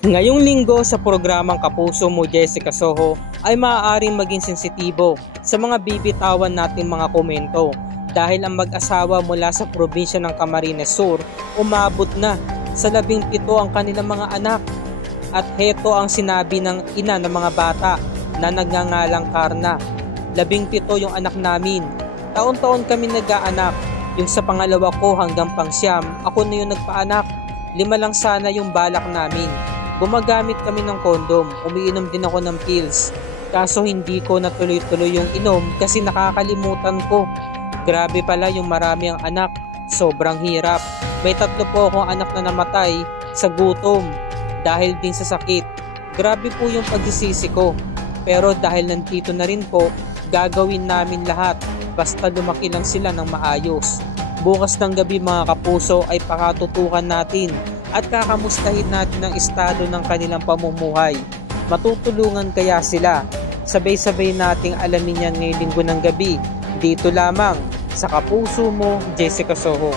Ngayong linggo sa programang Kapuso Mo Jessica Soho ay maaaring maging sensitibo sa mga bibitawan nating mga komento dahil ang mag-asawa mula sa probinsya ng Camarines Sur umabot na sa 17 ang kanilang mga anak. At heto ang sinabi ng ina ng mga bata na nagngangalang Karna. 17 yung anak namin. Taon-taon kami nag-aanak. Yung sa pangalawa ko hanggang pang-siyam, ako na yung nagpaanak. 5 lang sana yung balak namin. Gumagamit kami ng kondom, umiinom din ako ng pills. Kaso hindi ko natuloy-tuloy yung inom kasi nakakalimutan ko. Grabe pala yung marami ang anak, sobrang hirap. May 3 po akong anak na namatay sa gutom dahil din sa sakit. Grabe po yung pagsisisi ko. Pero dahil nandito na rin po, gagawin namin lahat basta lumaki lang sila ng maayos. Bukas ng gabi mga kapuso ay pakatutukan natin at kakamustahin natin ang estado ng kanilang pamumuhay. Matutulungan kaya sila? Sabay-sabay nating alamin yan ngayong linggo ng gabi. Dito lamang sa Kapuso Mo, Jessica Soho.